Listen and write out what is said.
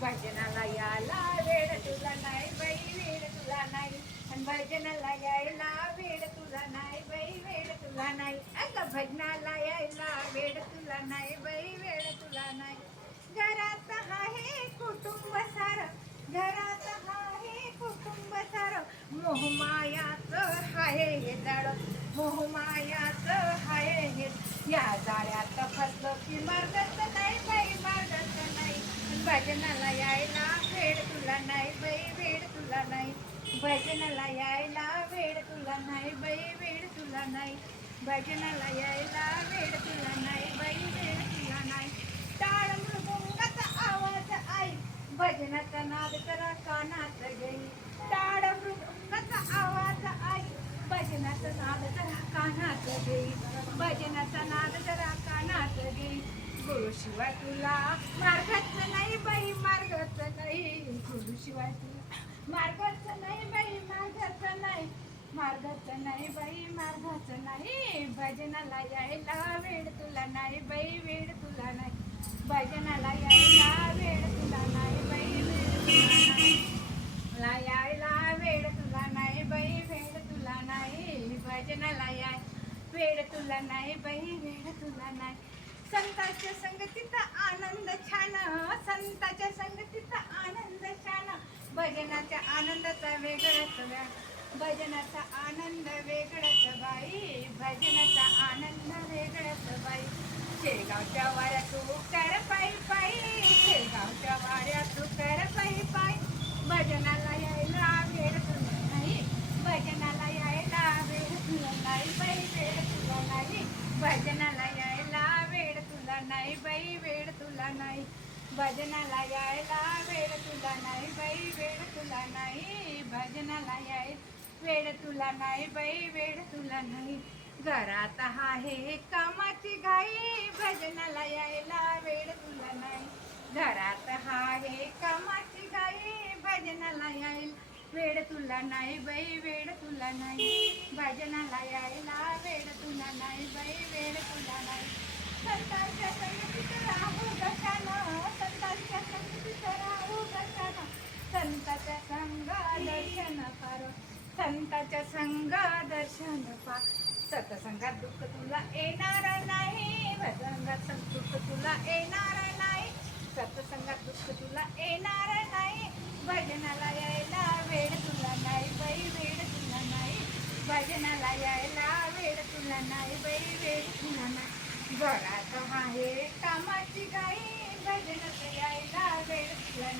भजनाला याला वेळ तुला नाही बाई वेळ तुला नाही. आणि भजनाला यायला वेळ तुला नाही बाई वेळ तुला नाही. अगं भजनाला यायला वेळ तुला नाही बाई वेळ तुला नाही. घरात आहे कुटुंब सार घरात आहे कुटुंब सार. मोहमायाच आहे हे जाळ मोहमायाच आहे हे. या जाळ्यात फसलो की मर्द भजनाला यायला वेळ तुला नाही बाई वेळ तुला नाही. भजनाला यायला वेळ तुला नाही बाई वेळ तुला नाही. भजनाला यायला वेळ तुला नाही बाई वेळ तुला नाही. टाळ मृदुंगाचा आवाज आई भजनाचा नाद करा कानात गेली टाळ मृदुंगाचा आवाज आई भजनाचा नाद करा कानात गेली भजनाचा नाद गुरु शिवाय तुला मार्गच नाही बाई मार्गच नाही. गुरु शिवाय तुला मार्गच नाही बाई मार्गच नाही. मार्गच नाही बाई मार्गच नाही. भजनाला यायला वेळ तुला नाही बाई वेळ तुला नाही. भजनाला यायला वेळ तुला नाही बाई वेळ तुला नाही. ला यायला वेळ तुला नाही बाई वेळ तुला नाही. भजनाला याय वेळ तुला नाही बाई वेळ तुला नाही. संताच्या संगतीत आनंद छान संताच्या संगतीत आनंद छान. भजनाच्या आनंदाचा वेगळाच भजनाचा आनंद वेगळाच बाई भजनाचा आनंद वेगळाच बाई. शेगावच्या वाड्या तू तुला नाही. भजनाला यायला वेळ तुला नाही बाई वेळ तुला नाही. भजनाला याय वेळ तुला नाही बाई वेळ तुला नाही. घरात आहे कामाची घाई. भजनाला यायला वेळ तुला नाही. घरात आहे कामाची घाई. भजनाला यायला वेळ तुला नाही बाई वेळ तुला नाही. भजनाला यायला वेळ तुला नाही बाई वेळ तुला नाही संतांच्या संगतीत राहू गशानं संतांच्या संगतीत राहू गशानं संताच्या संग दर्शन फार संताच्या संग दर्शन पा. सतसंगात दुःख तुला येणार नाही भजंगात दुःख तुला येणार नाही. सतसंगात दुःख तुला येणार नाही भजनाला यायला वेळ तुला नाही बाई वेळ तुला नाही. भजनाला यायला वेळ तुला नाही बाई वेळ तुला नाही. घरात आहे कामाची गाई भजनात यायला वेळ तुला